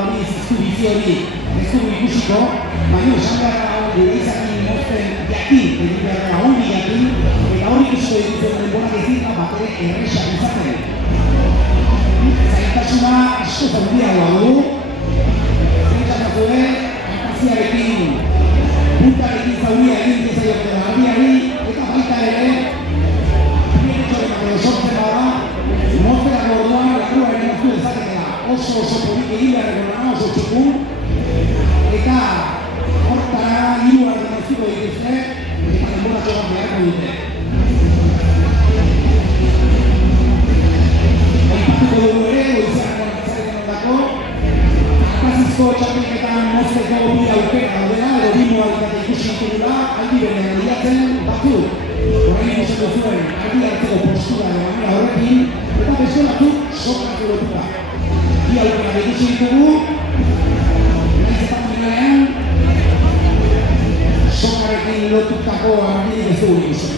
hori, ziztu bizi hori, ez dugu ikusiko, baina esan beharra gure izakin mozten jakin, egin beharra hori jakin, eta hori ikusiko dituzen denborak ez dira bat ere erresak izaten. Zaintasuna asko zautiagoa du, zaintasuna akaziarekin, puntarekin zauria egin dezaiote garbiari, eta baita ere, sortzen bada, mozterak orduan, larruaren moztu dezaketela oso polik egin beharreko lana oso txukun, eta hortara hiruak moztuko dituzte, eta denborako bat beharko dute. Aipatuko dugu ere, goizean kontatzaren ondako, akazizko txapelketan mozteko bi aukera daudela, edo bi modalitate ikusi ditugula, aldi berean lehiatzen batzuk. Horrein mozeko zuen, argi hartzeko postura de manera horrekin, eta beste batzuk sokak erotuta. Bi aukera betuzi ditugu, nahiz eta finalean, sokarekin lotutako argirik ez dugu ikusi.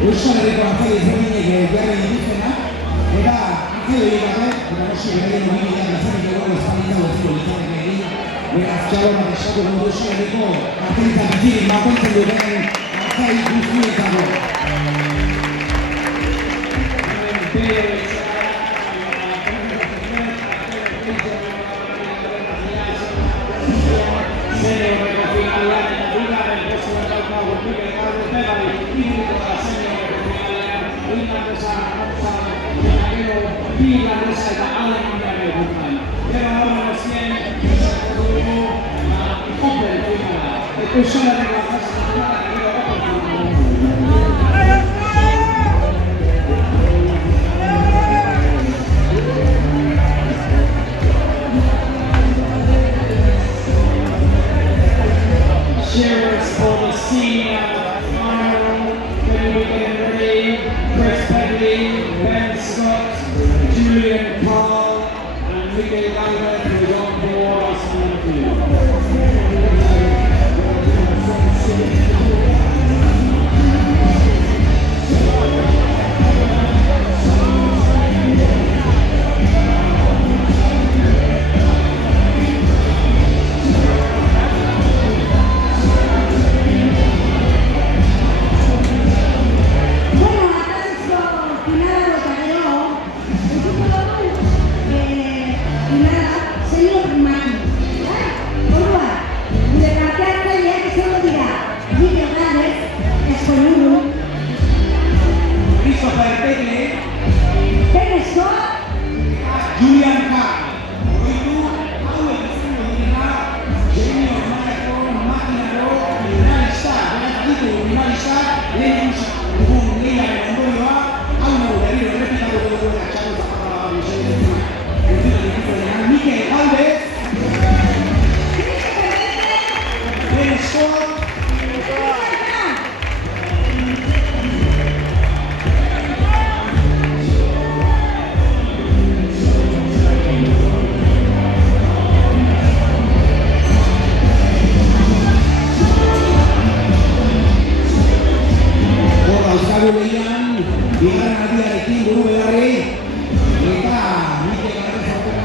Euskal Herriko hartzale ezberdinek jarri dituztenak, eta hartzale hori gabe, eta nosi beraien hori bila gazarik egon espalita duziko litzateke egin, beraz txalo bat eskatu dugu Euskal artista bizirik mantentzen duten artzai guztietako. Cheers for the senior final. Then we get ready. Chris Pedley, Ben Scott, Julian Paul, and Miguel Galvez who are on board us on the field. Christopher Pedley, Julian Paul, Oitu, hauek izango dira, Junior Mareko, Makinaro, Finalista, beraz ditu finalista, lehen dugun lehiaren ondorioa, hau nago berriro errepikatu dugu eta txalo zaparra Mikel Galvez, Ben Scott, Euskal Lehian, bigarren aldiarekin buru beharri, eta Mikel Galvez aurten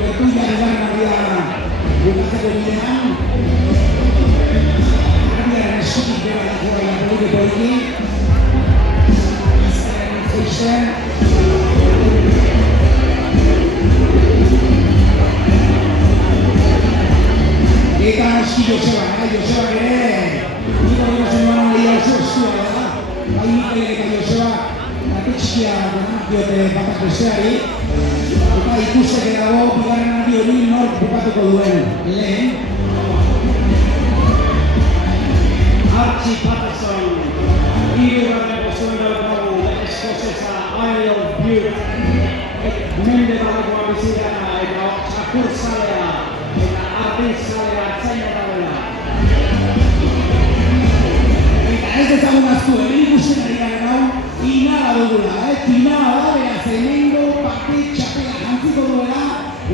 gertu bigarren aldia bukatzeko bidean. Aldiaren eskutik bera dagoa poliki. Izaren eta eski Joseba ere, niko dira zenbana lehia oso estua da. Bai Mikel eta Joseba ate txikia diote batak besteari, eta ikuseke dago bigarren aldi hori nork bukatuko duen lehen. Archie Patterson, hirugarren postura daukagu eskosesa Isle of Bute, mende batekoa bizi gara eta txakurzalea eta artizalea zaina daudela. Ez ezagun aztu, ikusten ari garen hau, inara dugula, finala da, beraz hemengo parte txapela jantziko duela,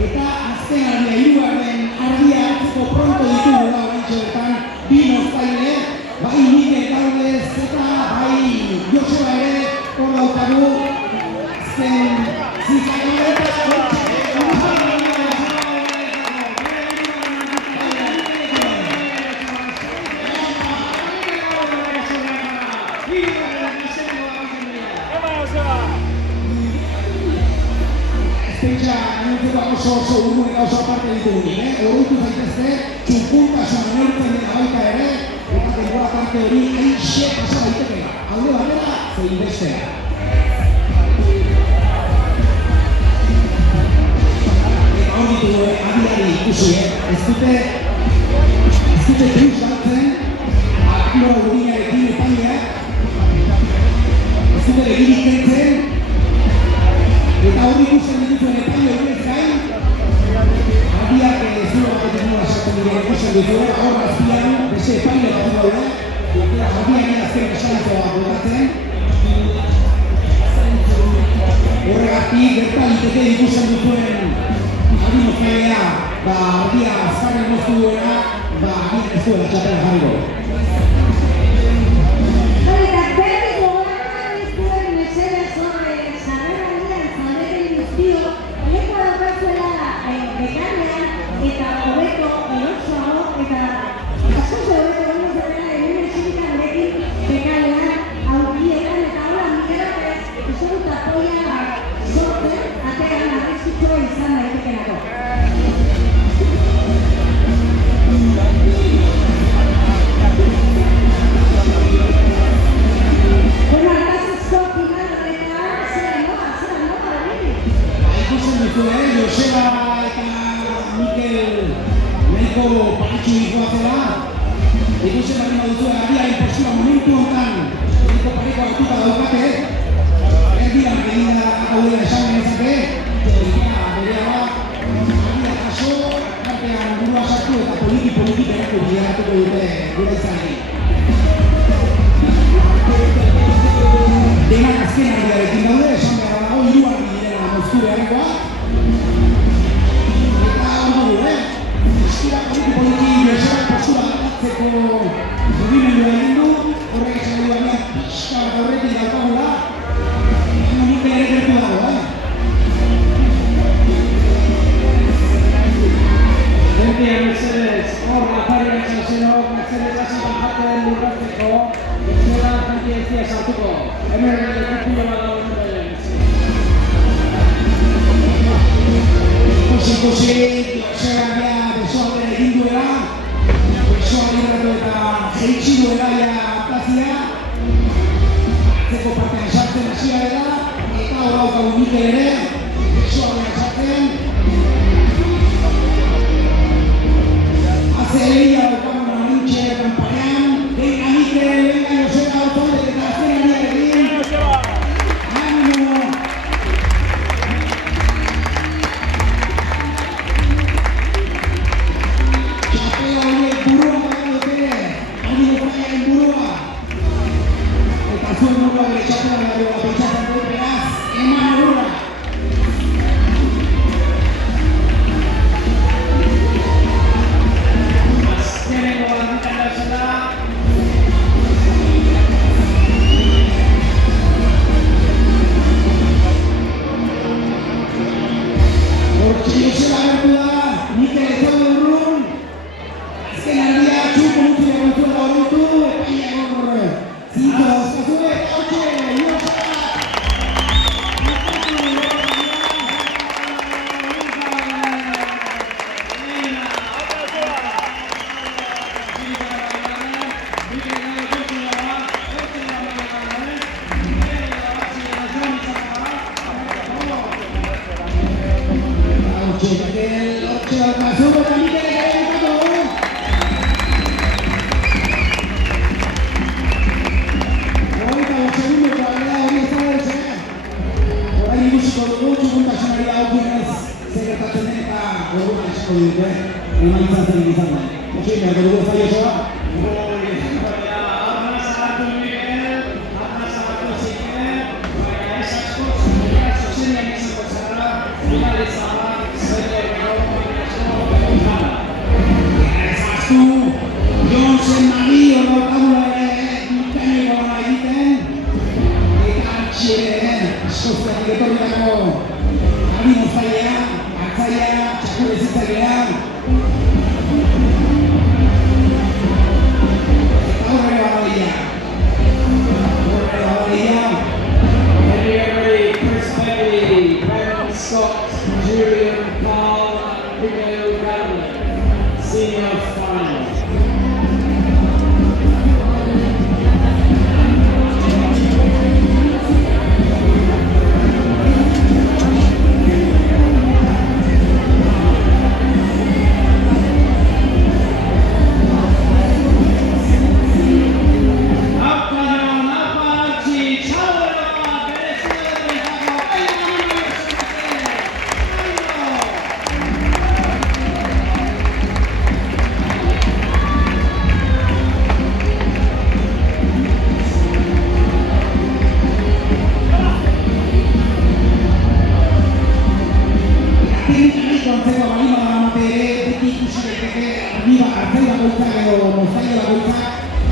eta azken ardia, hirugarren ardia hartzeko pronto ditugula oraintxoetan, bi moztaile, bai Mikel Galvez eta bai Joseba ere, hor daukagu, azken zizakaren Espetxa gainontzeko oso urgune gauza aparte ditugunik, oroitu zaitezte, txunpuntasuna neurtzen dena baita ere, eta denbora parte hori eixe pasa daiteke, alde batera zein bestea. Eta hor ditugu adiari ikusi, ez dute truz galtzen, aktiboa urdinarekin epaileak, ez dute begirik kentzen, eta hori ikusten dituzuen epaile horiek gain, adiak zure batetik nola esaten dira ikusten dituen, hor azpian, beste epaile bat daude, adiak azken esalitoa botatzen. Horregatik, gertaliteke ikusten dituen adi mozkailea, adia azkarren moztu duena, adiak ez duela txapela jarriko. Eta hobeto eta asko zegoen egon zerela hemen txikitan gurekin bekalean, aurkietan eta hola Mikelak uste dut apoia sortzen atean arriskutsua izan daitekelako. Bueno, artazizko final horretan, zera nota hori? Ikusten duzu, Joseba eta Mikel nahiko paritxu dikoazela. Ikusten bari duzu, abiaren postura momentu honetan nahiko pariko hartuta daukate. Erdian egin da gaudela esan genezake. Berea abia jaso, artean burua sartu eta poliki berako bideratuko dute gura izanari. Denak azken ardiarekin daude, esan behar dago, hiruak direla moztu beharrekoa. Eta hor dugu, eskura poliki Joseba postura aldatzeko mugimendua egin du, horrek esan du baina pixka bat horretik daukagula, baina nik ere gertu dago, Gentía Mercedes, hor lapariak txasenok, Mercedes hasi bajaten lurratzeko, bestela frankiezia sartuko. Hemen lekapilo bat dago zuten. Ikusi, Joseba besoa egin duela, besoa libratu eta jeitsi duela antazia, atzeko partean sartzen hasia dela, eta hor daukagu Mikel ere, besoa sartzen. Hace ella daukagu nintxe kanpanean, venga Mikel, venga Joseba autodek eta azken ariak egin. Ánimo! Txapela horiek burua baina dute, ánimo fraiaren burua. Eta zuen burua bere txapela dagoela pentsatzen dut beraz, eman burua. Azkenengo banditan dazen da. Hortxe Joseba gertu da, Mikel ez dago urrun. Azken aldia txuko mutu egontzua da horretu, epaia hor zinko dauzkazue, hortxe, Joseba! Hortxe daukazu, eta Mikel ere egiteko! Hogeita segundoko alea hori ez da dutxea. Horain ikusiko dugu txukuntasunari dagokienez zer gertatzen den eta gorguna esiko dut, emaitzan zer izan den. Hortxe, beharko dugu zai osoa. Jonsen Mario daukagula ere mekaniko gana egiten eta atxeren askozatik etorritako abinoztailea, hartzailea, txakurezitzailea eta horre badalia. Chris Bailey, Ben Scott, Julian Paul, Miguel Gallagher, senior final.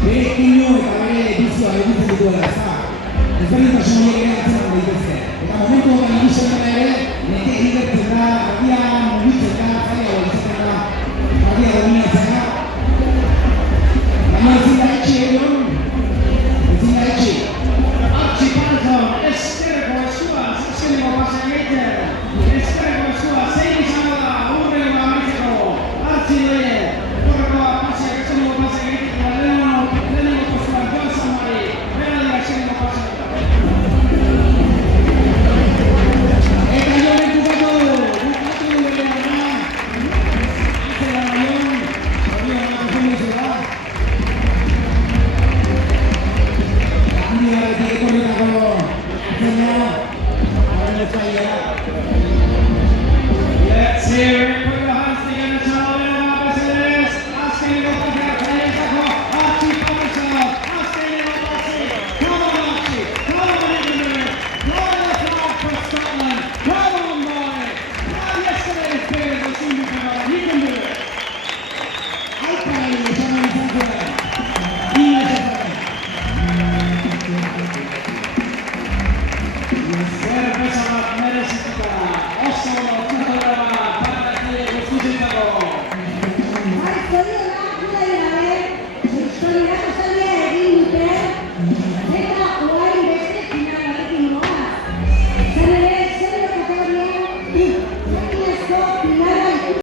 Bere kino eta bere edizioa egiten dituela, ez da? Ezberdintasun horiek